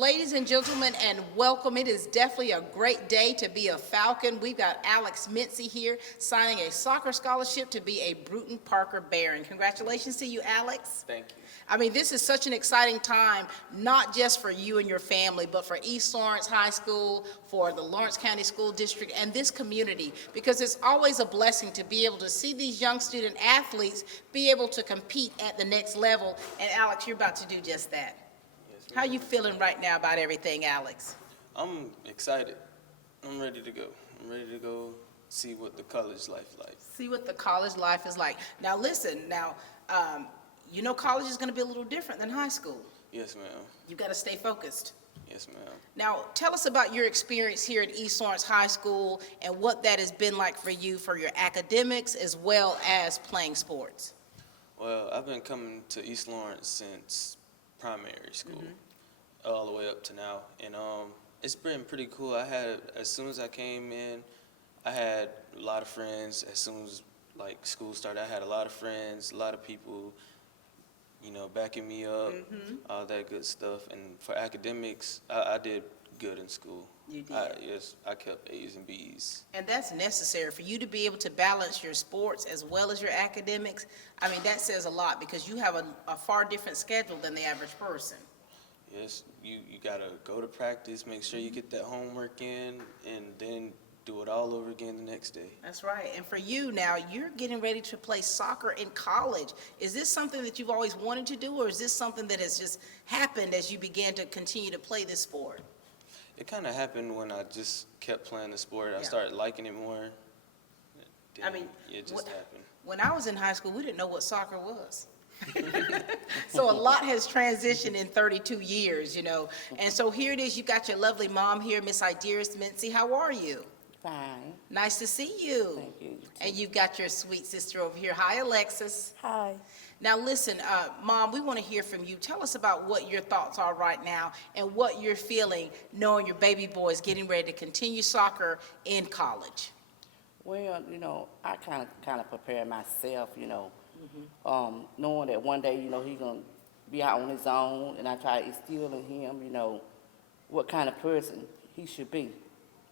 Ladies and gentlemen, and welcome. It is definitely a great day to be a Falcon. We've got Alex Mincey here signing a soccer scholarship to be a Brewton-Parker Baron. Congratulations to you, Alex. Thank you. I mean, this is such an exciting time, not just for you and your family, but for East Lawrence High School, for the Lawrence County School District, and this community, because it's always a blessing to be able to see these young student athletes be able to compete at the next level. And Alex, you're about to do just that. Yes, How are you feeling right now about everything, Alex? I'm excited. I'm ready to go. I'm ready to go see what the college life like. See what the college life is like. Now, listen, you know college is going to be a little different than high school. Yes, ma'am. You've got to stay focused. Yes, ma'am. Now, tell us about your experience here at East Lawrence High School and what that has been like for you for your academics as well as playing sports. Well, I've been coming to East Lawrence since primary school, all the way up to now, and it's been pretty cool. As soon as I came in, I had a lot of friends. As soon as school started, I had a lot of friends, a lot of people, backing me up, all that good stuff. And for academics, I did good in school. You did. Yes, I kept A's and B's. And that's necessary for you to be able to balance your sports as well as your academics. I mean, that says a lot because you have a far different schedule than the average person. Yes, you gotta go to practice, make sure you get that homework in, and then do it all over again the next day. That's right. And for you now, you're getting ready to play soccer in college. Is this something that you've always wanted to do, or is this something that has just happened as you began to continue to play this sport? It kind of happened when I just kept playing the sport. I Yeah. started liking it more. I mean, it just happened. When I was in high school, we didn't know what soccer was. So a lot has transitioned in 32 years, And so here it is. You got your lovely mom here, Miss Ideris Mincey. How are you? Fine. Nice to see you. Thank you. And you've got your sweet sister over here. Hi, Alexis. Hi. Now listen, Mom, we want to hear from you. Tell us about what your thoughts are right now and what you're feeling knowing your baby boy is getting ready to continue soccer in college. Well, I kind of prepare myself, knowing that one day, he's going to be out on his own, and I try to instill in him, what kind of person he should be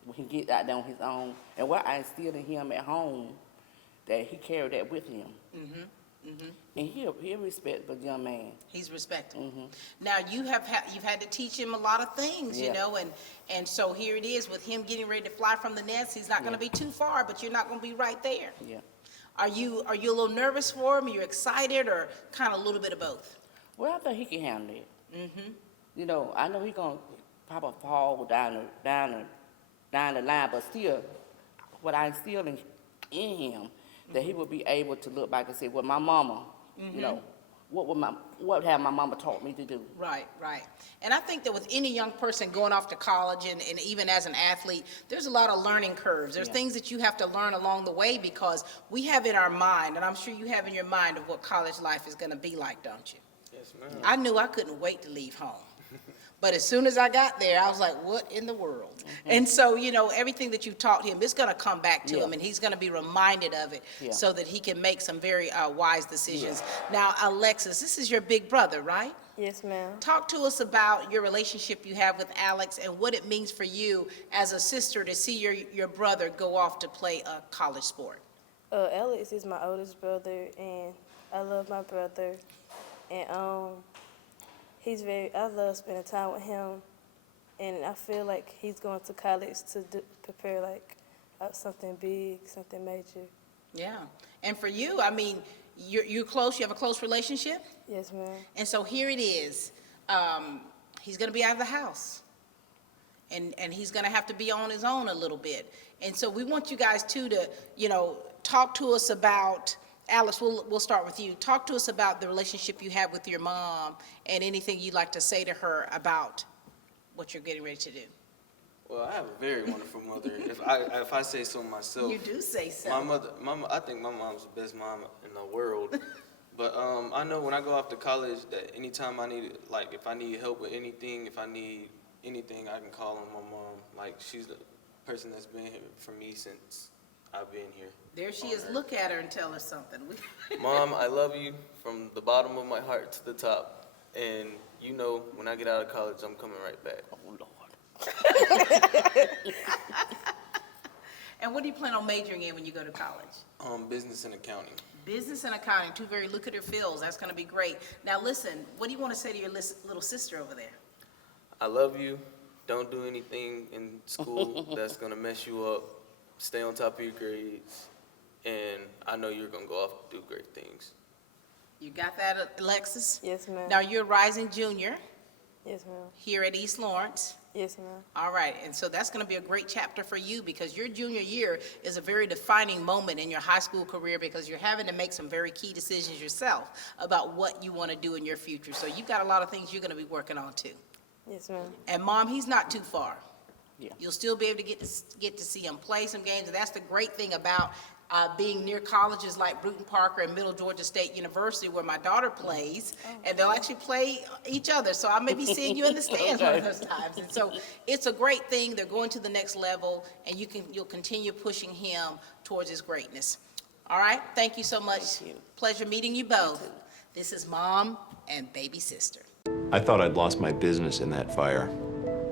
when he gets out there on his own, and what I instill in him at home, that he carry that with him. And he'll respect the young man. He's respectable. Now you've had to teach him a lot of things, and so here it is with him getting ready to fly from the nest. He's not going to be too far, but you're not going to be right there. Yeah. Are you a little nervous for him? Are you excited, or kind of a little bit of both? Well, I think he can handle it. I know he's going to probably fall down the line, but still, what I instill in him, that he would be able to look back and say, well, my mama, what have my mama taught me to do? Right. And I think that with any young person going off to college and even as an athlete, there's a lot of learning curves. There's things that you have to learn along the way because we have in our mind, and I'm sure you have in your mind of what college life is going to be like, don't you? Yes, ma'am. I knew I couldn't wait to leave home. But as soon as I got there, I was like, what in the world? And so, everything that you taught him is going to come back to him, and he's going to be reminded of it so that he can make some very wise decisions. Now, Alexis, this is your big brother, right? Yes, ma'am. Talk to us about your relationship you have with Alex and what it means for you as a sister to see your brother go off to play a college sport. Alex is my oldest brother, and I love my brother. And I love spending time with him, and I feel like he's going to college to prepare something big, something major. Yeah. And for you, I mean, you're close. You have a close relationship? Yes, ma'am. And so here it is. He's going to be out of the house. And he's going to have to be on his own a little bit. And so we want you guys, too, to, talk to us about, Alice, we'll start with you. Talk to us about the relationship you have with your mom and anything you'd like to say to her about what you're getting ready to do. Well, I have a very wonderful mother. If I say so myself. You do say so. I think my mom's the best mom in the world. But I know when I go off to college that anytime I need, if I need help with anything, if I need anything, I can call on my mom. She's the person that's been here for me since I've been here. There she is. Look at her and tell her something. Mom, I love you from the bottom of my heart to the top. And you know, when I get out of college, I'm coming right back. Oh, Lord. And what do you plan on majoring in when you go to college? Business and accounting. Business and accounting, two very lucrative fields. That's going to be great. Now, listen, what do you want to say to your little sister over there? I love you. Don't do anything in school that's going to mess you up. Stay on top of your grades. And I know you're going to go off and do great things. You got that, Alexis? Yes, ma'am. Now, you're a rising junior Yes, ma'am. here at East Lawrence. Yes, ma'am. All right, and so that's going to be a great chapter for you because your junior year is a very defining moment in your high school career because you're having to make some very key decisions yourself about what you want to do in your future. So you've got a lot of things you're going to be working on too. Yes, ma'am. And Mom, he's not too far. Yeah. You'll still be able to get to see him play some games, and that's the great thing about being near colleges like Brewton-Parker and Middle Georgia State University, where my daughter plays, and they'll actually play each other. So I may be seeing you in the stands one of those times. And so it's a great thing. They're going to the next level, and you'll continue pushing him towards his greatness. All right. Thank you so much. Thank you. Pleasure meeting you both. This is Mom and baby sister. I thought I'd lost my business in that fire,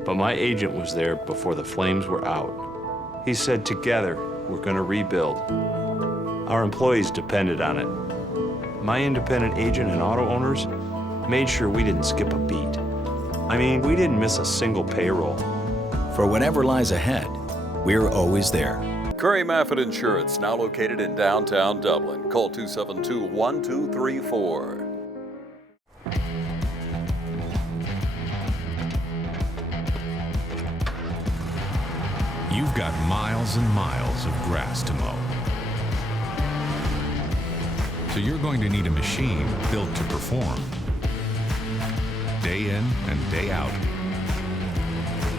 but my agent was there before the flames were out. He said, together, we're going to rebuild. Our employees depended on it. My independent agent and auto owners made sure we didn't skip a beat. I mean, we didn't miss a single payroll. For whatever lies ahead, we're always there. Curry Maffett Insurance, now located in downtown Dublin. Call 272-1234. You've got miles and miles of grass to mow. So you're going to need a machine built to perform. Day in and day out.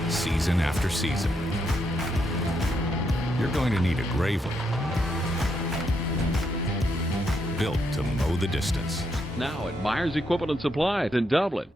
Season after season. You're going to need a Gravely. Built to mow the distance. Now at Myers Equipment and Supplies in Dublin.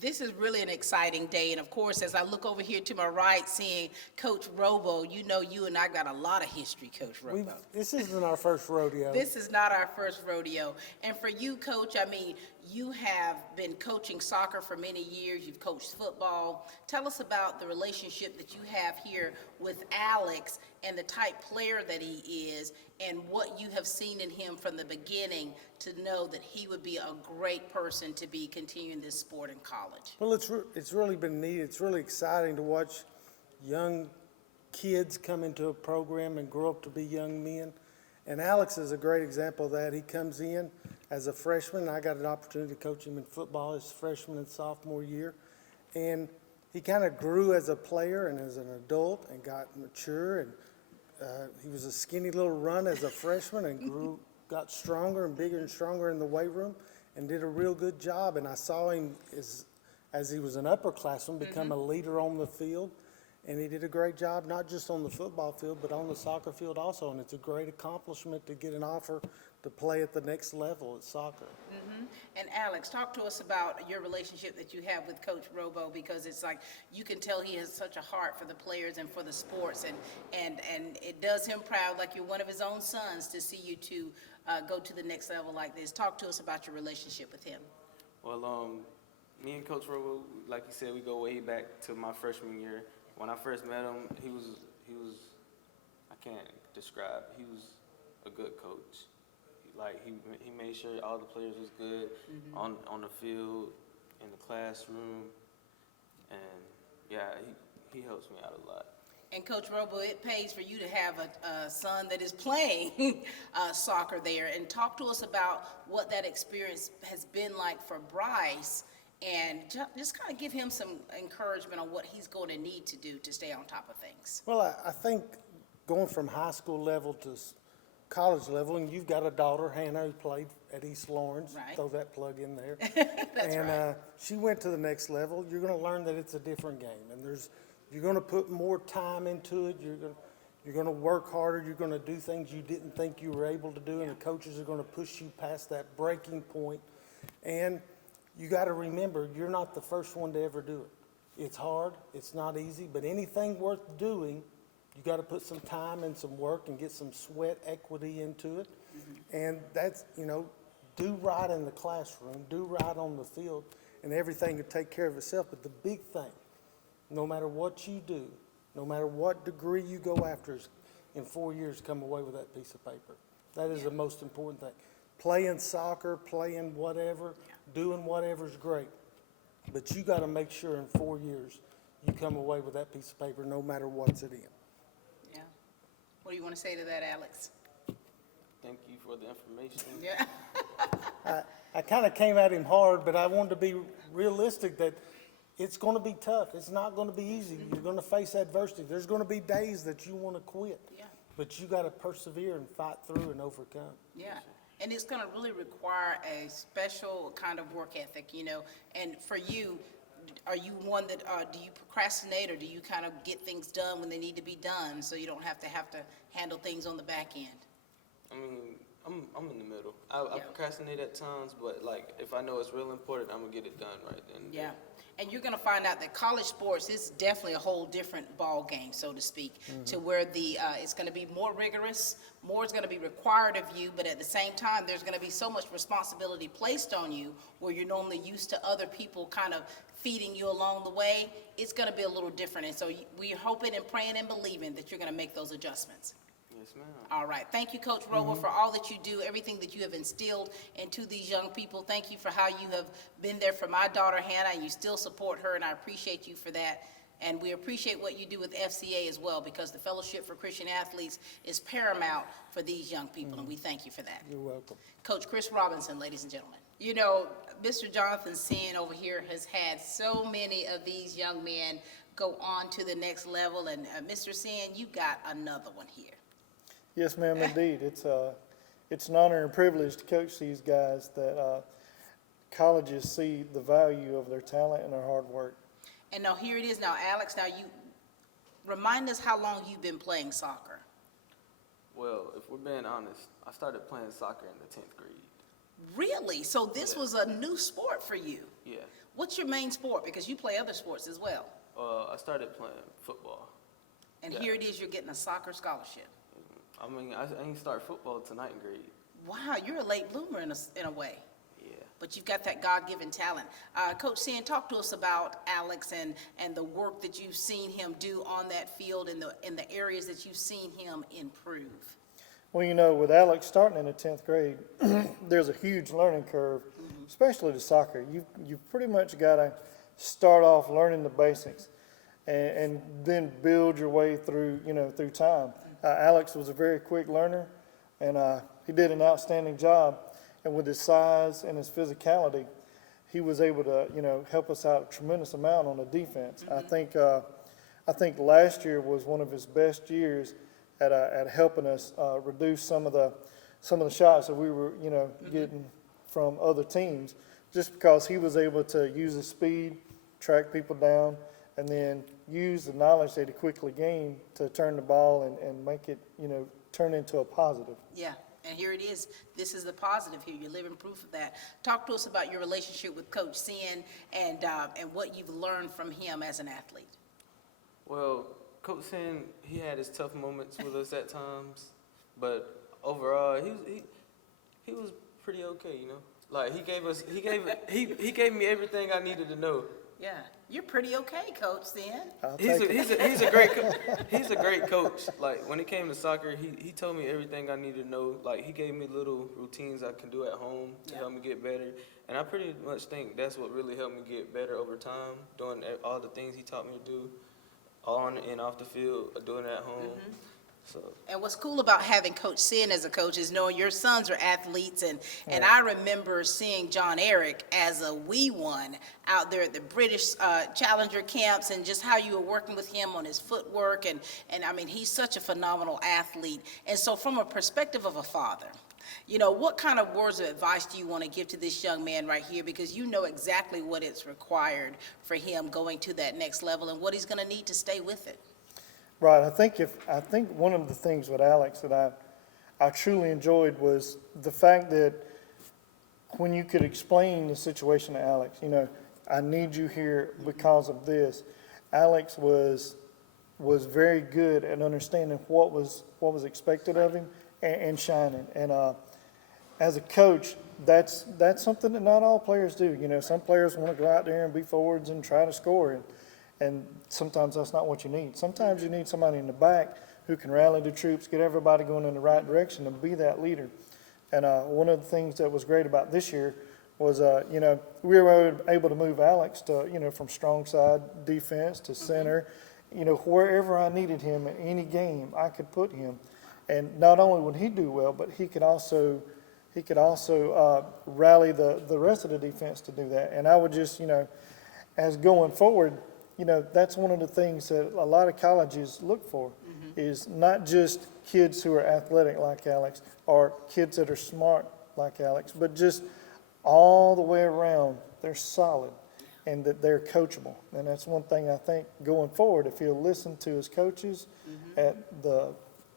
This is really an exciting day, and of course, as I look over here to my right, seeing Coach Robo, you know you and I got a lot of history, Coach Robo. This isn't our first rodeo. This is not our first rodeo. And for you, Coach, I mean, you have been coaching soccer for many years. You've coached football. Tell us about the relationship that you have here with Alex and the type player that he is and what you have seen in him from the beginning to know that he would be a great person to be continuing this sport in college. Well, it's really been neat. It's really exciting to watch young kids come into a program and grow up to be young men. And Alex is a great example of that. He comes in as a freshman. I got an opportunity to coach him in football his freshman and sophomore year. And he kind of grew as a player and as an adult and got mature. And he was a skinny little run as a freshman and got stronger and bigger and stronger in the weight room and did a real good job. And I saw him as he was an upperclassman become a leader on the field. And he did a great job, not just on the football field, but on the soccer field also. And it's a great accomplishment to get an offer to play at the next level at soccer. Mm-hmm. And Alex, talk to us about your relationship that you have with Coach Robo, because it's like you can tell he has such a heart for the players and for the sports, and it does him proud, like you're one of his own sons, to see you two go to the next level like this. Talk to us about your relationship with him. Well, me and Coach Robo, like you said, we go way back to my freshman year. When I first met him, he was I can't describe, he was a good coach. Like, he made sure all the players was good on the field, in the classroom, and yeah, he helps me out a lot. And Coach Robo, it pays for you to have a son that is playing soccer there. And talk to us about what that experience has been like for Bryce, and just kind of give him some encouragement on what he's going to need to do to stay on top of things. Well, I think going from high school level to college level, and you've got a daughter, Hannah, who played at East Lawrence. Right. Throw that plug in there. That's and right. She went to the next level. You're going to learn that it's a different game, and you're going to put more time into it. You're going to work harder. You're going to do things you didn't think you were able to do, and the coaches are going to push you past that breaking point. And you got to remember, you're not the first one to ever do it. It's hard. It's not easy, but anything worth doing, you got to put some time and some work and get some sweat equity into it. And that's, do right in the classroom, do right on the field, and everything will take care of itself. But the big thing, no matter what you do, no matter what degree you go after, is in 4 years come away with that piece of paper. That is the most important thing. Playing soccer, playing whatever, doing whatever is great. But you got to make sure in 4 years you come away with that piece of paper no matter what's it in. Yeah. What do you want to say to that, Alex? Thank you for the information. Yeah. I kind of came at him hard, but I wanted to be realistic that it's going to be tough. It's not going to be easy. You're going to face adversity. There's going to be days that you want to quit. Yeah. But you got to persevere and fight through and overcome. Yeah, and it's going to really require a special kind of work ethic, you know. And for you, are you one that, do you procrastinate, or do you kind of get things done when they need to be done so you don't have to handle things on the back end? I mean, I'm in the middle. I Yeah. procrastinate at times, but like if I know it's real important, I'm gonna get it done right then. and there. Yeah, and you're going to find out that college sports is definitely a whole different ball game, so to speak, to where it's going to be more rigorous, more is going to be required of you, but at the same time, there's going to be so much responsibility placed on you where you're normally used to other people kind of feeding you along the way. It's going to be a little different, and so we're hoping and praying and believing that you're going to make those adjustments. Yes, ma'am. All right. Thank you, Coach Robo, for all that you do, everything that you have instilled into these young people. Thank you for how you have been there for my daughter, Hannah, and you still support her, and I appreciate you for that. And we appreciate what you do with FCA as well, because the Fellowship for Christian Athletes is paramount for these young people, and we thank you for that. You're welcome. Coach Chris Robinson, ladies and gentlemen. You know, Mr. Jonathan Sin over here has had so many of these young men go on to the next level, and Mr. Sin, you got another one here. Yes, ma'am, indeed. It's an honor and privilege to coach these guys that colleges see the value of their talent and their hard work. And now here it is now, Alex, now you, remind us how long you've been playing soccer. Well, if we're being honest, I started playing soccer in the 10th grade. Really? So this was a new sport for you? Yeah. What's your main sport? Because you play other sports as well. I started playing football. And Yeah. here it is, you're getting a soccer scholarship. I mean, I ain't start football till 9th grade. Wow, you're a late bloomer in a way. Yeah. But you've got that God-given talent. Coach Sin, talk to us about Alex and the work that you've seen him do on that field and the areas that you've seen him improve. Well, you know, with Alex starting in the 10th grade, there's a huge learning curve, especially to soccer. You've pretty much got to start off learning the basics and then build your way through, through time. Alex was a very quick learner, and he did an outstanding job. And with his size and his physicality, he was able to, help us out a tremendous amount on the defense. I think last year was one of his best years at helping us reduce some of the shots that we were, getting from other teams, just because he was able to use his speed, track people down, and then use the knowledge that he quickly gained to turn the ball and make it, turn into a positive. Yeah, and here it is. This is the positive here. You're living proof of that. Talk to us about your relationship with Coach Sin and what you've learned from him as an athlete. Well, Coach Sin, he had his tough moments with us at times, but overall, he was pretty okay, Like he gave me everything I needed to know. Yeah, you're pretty okay, Coach Sin. He's a great coach. Like when it came to soccer, he told me everything I needed to know. Like he gave me little routines I can do at home to help me get better. And I pretty much think that's what really helped me get better over time, doing all the things he taught me to do on and off the field, doing it at home. So. And what's cool about having Coach Sin as a coach is knowing your sons are athletes, and I remember seeing John Eric as a wee one out there at the British Challenger camps, and just how you were working with him on his footwork, and I mean, he's such a phenomenal athlete. And so from a perspective of a father, what kind of words of advice do you want to give to this young man right here? Because you know exactly what it's required for him going to that next level and what he's going to need to stay with it. Right. I think one of the things with Alex that I truly enjoyed was the fact that when you could explain the situation to Alex, I need you here because of this. Alex was very good at understanding what was expected of him and shining. And as a coach, that's something that not all players do. You know, some players want to go out there and be forwards and try to score, and sometimes that's not what you need. Sometimes you need somebody in the back who can rally the troops, get everybody going in the right direction, and be that leader. And one of the things that was great about this year was, you know, we were able to move Alex to, you know, from strong side defense to center. You know, wherever I needed him in any game, I could put him. And not only would he do well, but he could also rally the rest of the defense to do that. And I would just, you know, as going forward, you know, that's one of the things that a lot of colleges look for, is not just kids who are athletic like Alex or kids that are smart like Alex, but just all the way around, they're solid and that they're coachable. And that's one thing I think going forward, if he'll listen to his coaches at the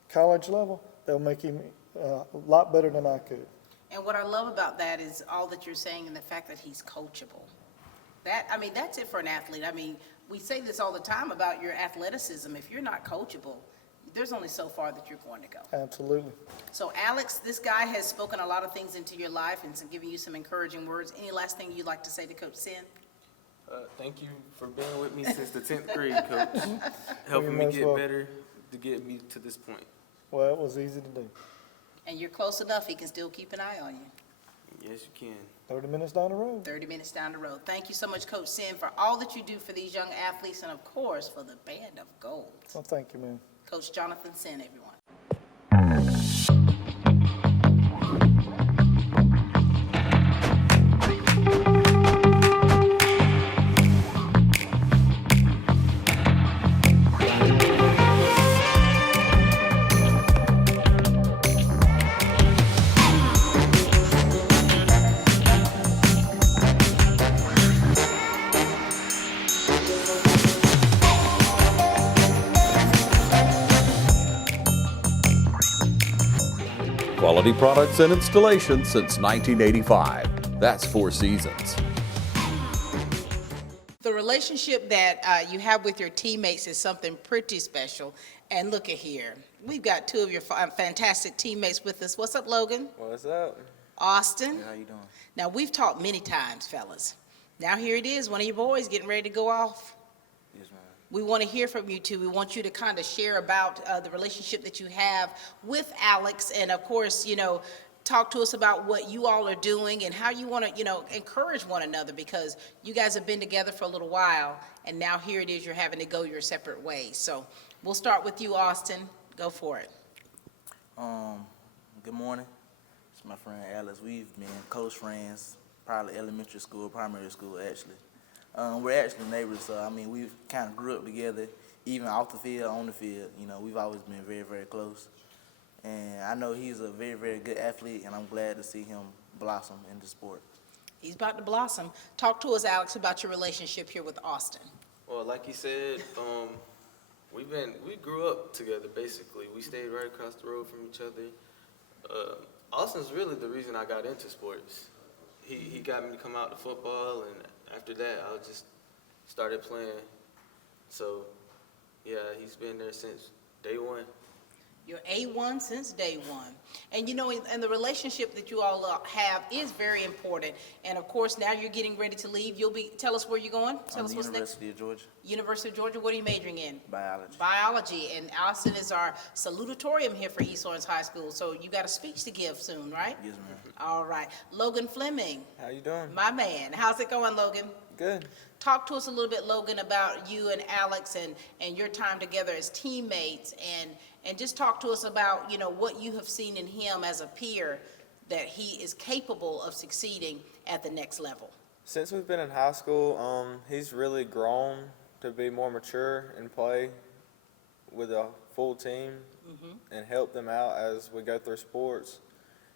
college level, they'll make him a lot better than I could. And what I love about that is all that you're saying and the fact that he's coachable. That, I mean, that's it for an athlete. I mean, we say this all the time about your athleticism. If you're not coachable, there's only so far that you're going to go. Absolutely. So Alex, this guy has spoken a lot of things into your life and giving you some encouraging words. Any last thing you'd like to say to Coach Sin? Thank you for being with me since the 10th grade, Coach. Helping me get better to get me to this point. Well, it was easy to do. And you're close enough, he can still keep an eye on you. Yes, you can. 30 minutes down the road. 30 minutes down the road. Thank you so much, Coach Sin, for all that you do for these young athletes and, of course, for the Band of Gold. Well, thank you, man. Coach Jonathan Sin, everyone. Quality products and installations since 1985. That's 4 Seasons. The relationship that you have with your teammates is something pretty special. And look at here. We've got two of your fantastic teammates with us. What's up, Logan? What's up? Austin? How you doing? Now, we've talked many times, fellas. Now here it is, one of your boys getting ready to go off. Yes, ma'am. We want to hear from you two. We want you to kind of share about the relationship that you have with Alex, and of course, you know, talk to us about what you all are doing and how you want to, you know, encourage one another, because you guys have been together for a little while, and now here it is, you're having to go your separate ways. So we'll start with you, Austin. Go for it. Good morning. It's my friend Alex. We've been close friends, probably elementary school, primary school, actually. We're actually neighbors, so, I mean, we've kind of grew up together, even off the field, on the field. You know, we've always been very, very close. And I know he's a very, very good athlete, and I'm glad to see him blossom in the sport. He's about to blossom. Talk to us, Alex, about your relationship here with Austin. Well, like you said, we grew up together, basically. We stayed right across the road from each other. Austin's really the reason I got into sports. He got me to come out to football, and after that, I just started playing. So, yeah, he's been there since day one. You're A1 since day one. And you know, and the relationship that you all have is very important. And of course, now you're getting ready to leave. Tell us where you're going. Tell us what's next. University of Georgia. University of Georgia. What are you majoring in? Biology. Biology. And Austin is our salutatorium here for East Lawrence High School. So you got a speech to give soon, right? Yes, ma'am. All right. Logan Fleming. How you doing? My man. How's it going, Logan? Good. Talk to us a little bit, Logan, about you and Alex and your time together as teammates, and just talk to us about, you know, what you have seen in him as a peer, that he is capable of succeeding at the next level. Since we've been in high school, he's really grown to be more mature and play with a full team and help them out as we go through sports.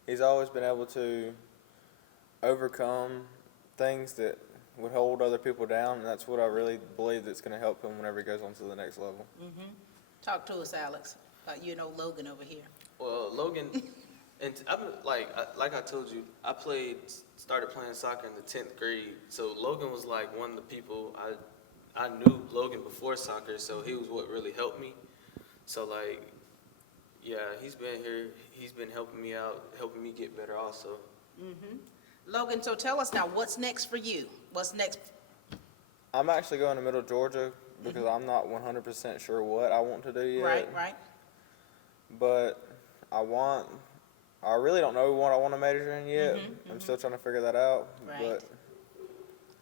He's always been able to overcome things that would hold other people down, and that's what I really believe that's going to help him whenever he goes on to the next level. Talk to us, Alex, about you know Logan over here. Well, Logan, and like I told you, I started playing soccer in the 10th grade. So Logan was like one of the people I knew Logan before soccer, so he was what really helped me. So like, yeah, he's been here. He's been helping me out, helping me get better also. Logan, so tell us now, what's next for you? What's next? I'm actually going to Middle Georgia because I'm not 100% sure what I want to do yet. Right. But I really don't know what I want to major in yet. I'm still trying to figure that out. Right. But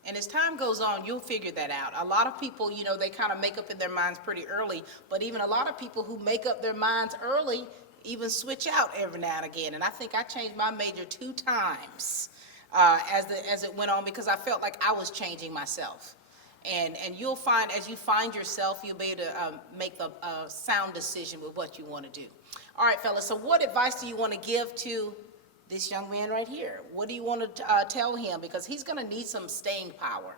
And as time goes on, you'll figure that out. A lot of people, they kind of make up in their minds pretty early, but even a lot of people who make up their minds early even switch out every now and again. And I think I changed my major 2 times as it went on because I felt like I was changing myself. And you'll find, as you find yourself, you'll be able to make the sound decision with what you want to do. All right, fellas, so what advice do you want to give to this young man right here? What do you want to tell him? Because he's going to need some staying power,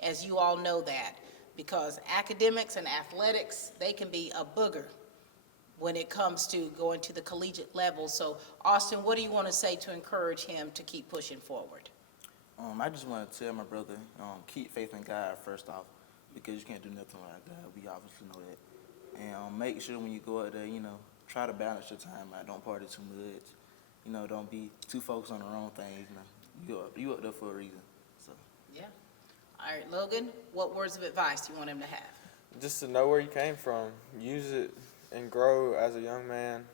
as you all know that, because academics and athletics, they can be a booger when it comes to going to the collegiate level. So, Austin, what do you want to say to encourage him to keep pushing forward? I just want to tell my brother, keep faith in God first off, because you can't do nothing without God. We obviously know that. And make sure when you go out there, try to balance your time out. Don't party too much. Don't be too focused on the wrong things. You up there for a reason. So. Yeah. All right, Logan, what words of advice do you want him to have? just to know where you came from. Use it and grow as a young man.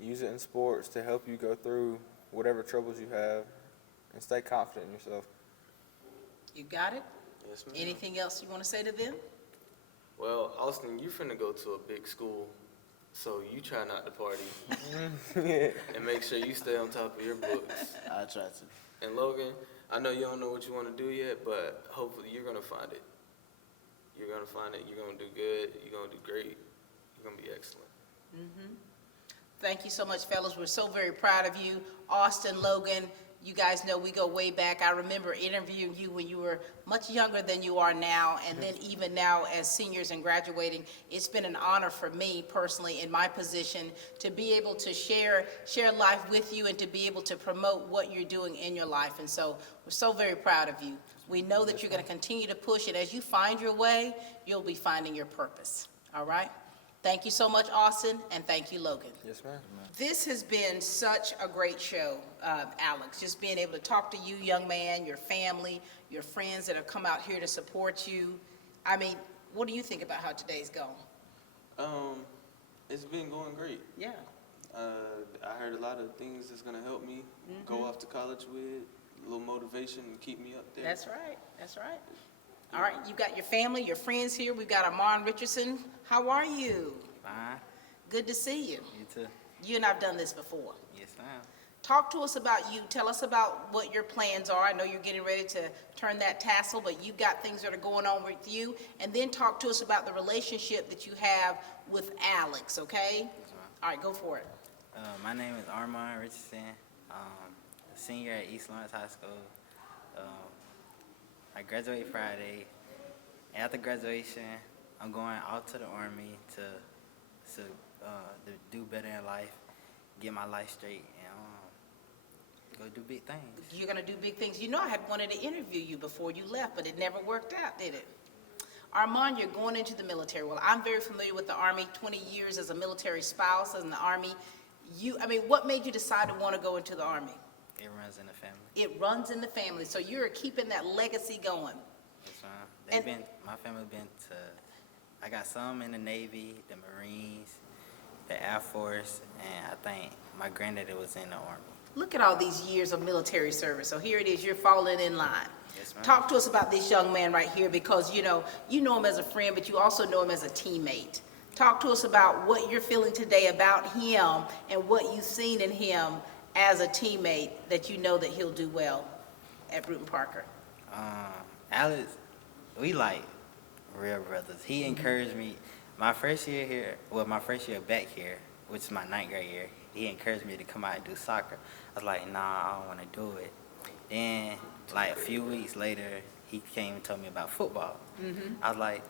Use it in sports to help you go through whatever troubles you have and stay confident in yourself. You got it? Yes, ma'am. Anything else you want to say to them? Well, Austin, you finna go to a big school, so you try not to party and make sure you stay on top of your books. I try to. And Logan, I know you don't know what you want to do yet, but hopefully you're gonna find it. You're gonna find it. You're gonna do good. You're gonna do great. You're gonna be excellent. Mm-hmm. Thank you so much, fellas. We're so very proud of you. Austin, Logan, you guys know we go way back. I remember interviewing you when you were much younger than you are now, and then even now as seniors and graduating. It's been an honor for me personally in my position to be able to share life with you and to be able to promote what you're doing in your life. And so we're so very proud of you. We know that you're going to continue to push, and as you find your way, you'll be finding your purpose. All right? Thank you so much, Austin, and thank you, Logan. Yes, ma'am. This has been such a great show, Alex, just being able to talk to you, young man, your family, your friends that have come out here to support you. I mean, what do you think about how today's gone? It's been going great. Yeah. I heard a lot of things that's gonna help me go off to college with, a little motivation to keep me up there. That's right. That's right. All right, you got your family, your friends here. We've got Armand Richardson. How are you? Fine. Good to see you. You too. You and I've done this before. Yes, ma'am. Talk to us about you. Tell us about what your plans are. I know you're getting ready to turn that tassel, but you've got things that are going on with you. And then talk to us about the relationship that you have with Alex, okay? Yes, ma'am. All right, go for it. My name is Armand Richardson, senior at East Lawrence High School. I graduate Friday. After graduation, I'm going out to the Army to do better in life, get my life straight, and go do big things. You're going to do big things. You know, I had wanted to interview you before you left, but it never worked out, did it? Armand, you're going into the military. Well, I'm very familiar with the Army, 20 years as a military spouse in the Army. What made you decide to want to go into the Army? It runs in the family. It runs in the family, so you're keeping that legacy going. Yes, ma'am. My family been to, I got some in the Navy, the Marines, the Air Force, and I think my granddaddy was in the Army. Look at all these years of military service. So here it is, you're falling in line. Yes, ma'am. Talk to us about this young man right here, because you know him as a friend, but you also know him as a teammate. Talk to us about what you're feeling today about him and what you've seen in him as a teammate that you know that he'll do well at Brewton-Parker. Alex, we like real brothers. He encouraged me. My first year here, my first year back here, which is my 9th grade year, he encouraged me to come out and do soccer. I was like, nah, I don't want to do it. Then, like a few weeks later, he came and told me about football. Mm-hmm. I was like,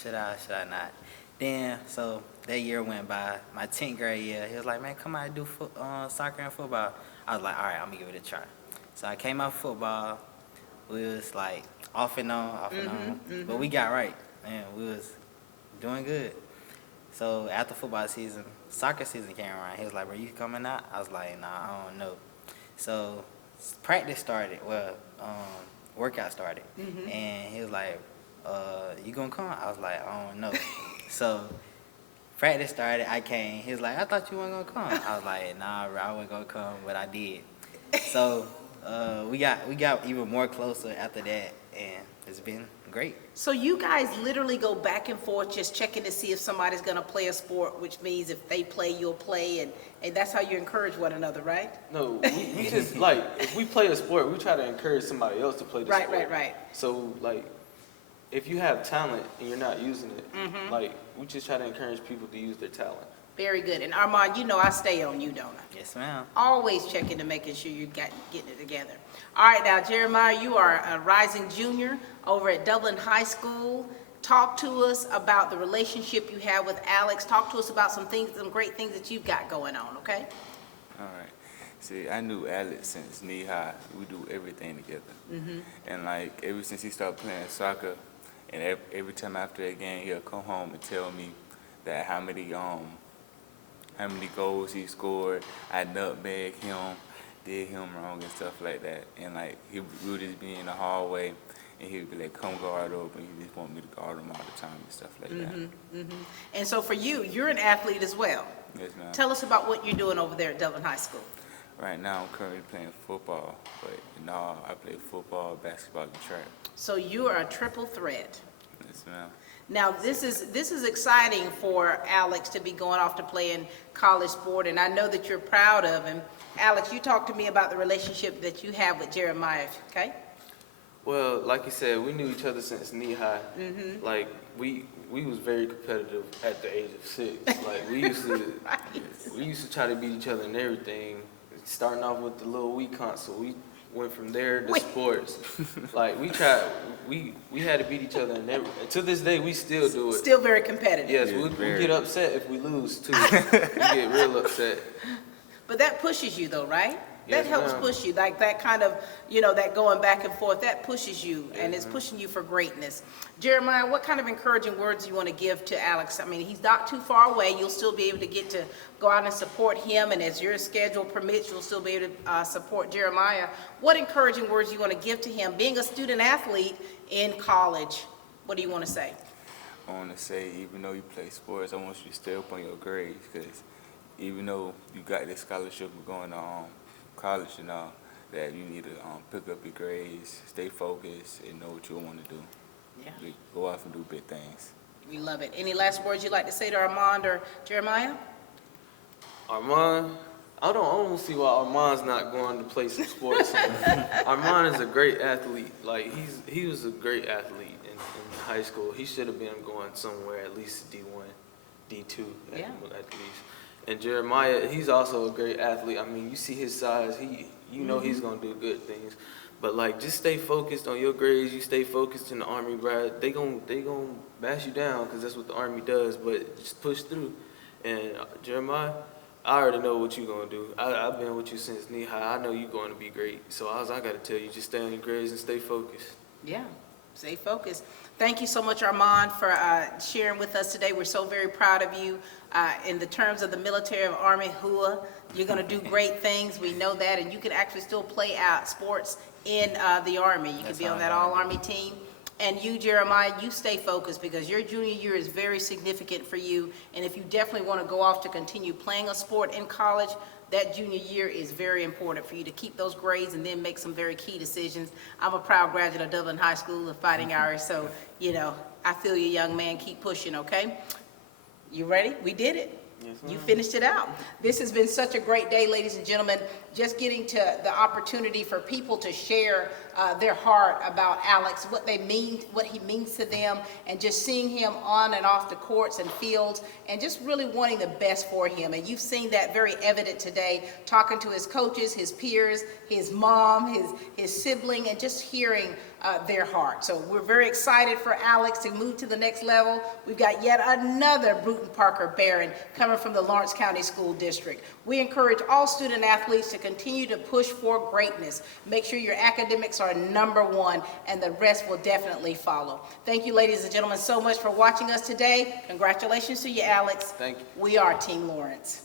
should I not? Then, so that year went by. My 10th grade year, he was like, man, come out and do soccer and football. I was like, all right, I'm going to give it a try. So I came out football. We was like off and on. Mm-hmm. But we got right, and we was doing good. So after football season, soccer season came around. He was like, bro, you coming out? I was like, nah, I don't know. So practice started. Well, workout started, and he was like, "You gonna come?" I was like, "I don't know." So practice started. I came. He was like, "I thought you weren't gonna come." I was like, "Nah, bro, I wasn't gonna come," but I did. So we got even more closer after that, and it's been great. So you guys literally go back and forth just checking to see if somebody's going to play a sport, which means if they play, you'll play, and that's how you encourage one another, right? No, we just, like, if we play a sport, we try to encourage somebody else to play the sport. Right. So, like, if you have talent and you're not using it, like, we just try to encourage people to use their talent. Very good. And Armand, you know I stay on you, don't I? Yes, ma'am. Always checking to making sure you're getting it together. All right, now, Jeremiah, you are a rising junior over at Dublin High School. Talk to us about the relationship you have with Alex. Talk to us about some great things that you've got going on, okay? All right. See, I knew Alex since knee high. We do everything together. And like ever since he started playing soccer, and every time after a game, he'll come home and tell me that how many goals he scored. I nutmeg him, did him wrong and stuff like that. And like we would just be in the hallway, and he would be like, "Come guard up," and he just want me to guard him all the time and stuff like that. And so for you, you're an athlete as well. Yes, ma'am. Tell us about what you're doing over there at Dublin High School. Right now, I'm currently playing football, but no, I play football, basketball, and track. So you are a triple threat. Yes, ma'am. Now, this is exciting for Alex to be going off to play in college sport, and I know that you're proud of him. Alex, you talk to me about the relationship that you have with Jeremiah, okay? Well, like you said, we knew each other since knee high. Like, we was very competitive at the age of 6. Like, we used to try to beat each other in everything. Starting off with the little Wii console, we went from there to sports. Like, we had to beat each other in every. To this day, we still do it. Still very competitive. Yes, we get upset if we lose too. We get real upset. But that pushes you though, right? That Yes, helps ma'am. push you, like that kind of, that going back and forth, that pushes you, and it's pushing you for greatness. Jeremiah, what kind of encouraging words do you want to give to Alex? I mean, he's not too far away. You'll still be able to get to go out and support him, and as your schedule permits, you'll still be able to support Jeremiah. What encouraging words do you want to give to him? Being a student athlete in college, what do you want to say? I want to say, even though you play sports, I want you to stay up on your grades, because even though you got this scholarship going on college and all, that you need to pick up your grades, stay focused, and know what you want to do. Yeah. Go off and do big things. We love it. Any last words you'd like to say to Armand or Jeremiah? Armand, I don't see why Armand's not going to play some sports. Armand is a great athlete. Like, he was a great athlete in high school. He should have been going somewhere, at least D1, D2 at least. And Jeremiah, he's also a great athlete. I mean, you see his size, you know he's gonna do good things. But like, just stay focused on your grades. You stay focused in the Army, bro. They gon' bash you down, because that's what the Army does. But just push through. And Jeremiah, I already know what you're gonna do. I've been with you since knee high. I know you're going to be great. So all I gotta tell you, just stay on your grades and stay focused. Yeah, stay focused. Thank you so much, Armand, for sharing with us today. We're so very proud of you. In the terms of the military of Army HUA, you're going to do great things. We know that, and you can actually still play out sports in the Army. You can be on that all-Army team. And you, Jeremiah, you stay focused, because your junior year is very significant for you. And if you definitely want to go off to continue playing a sport in college, that junior year is very important for you to keep those grades and then make some very key decisions. I'm a proud graduate of Dublin High School of Fighting Irish, so, I feel you, young man. Keep pushing, okay? You ready? We did it. Yes, You finished it out. This has been such a great day, ladies and gentlemen, just getting to the opportunity for people to share their heart about Alex, what he means to them, and just seeing him on and off the courts and fields, and just really wanting the best for him. And you've seen that very evident today, talking to his coaches, his peers, his mom, his sibling, and just hearing their heart. So we're very excited for Alex to move to the next level. We've got yet another Brewton-Parker Baron coming from the Lawrence County School District. We encourage all student athletes to continue to push for greatness. Make sure your academics are #1, and the rest will definitely follow. Thank you, ladies and gentlemen, so much for watching us today. Congratulations to you, Alex. Thank you. We are Team Lawrence.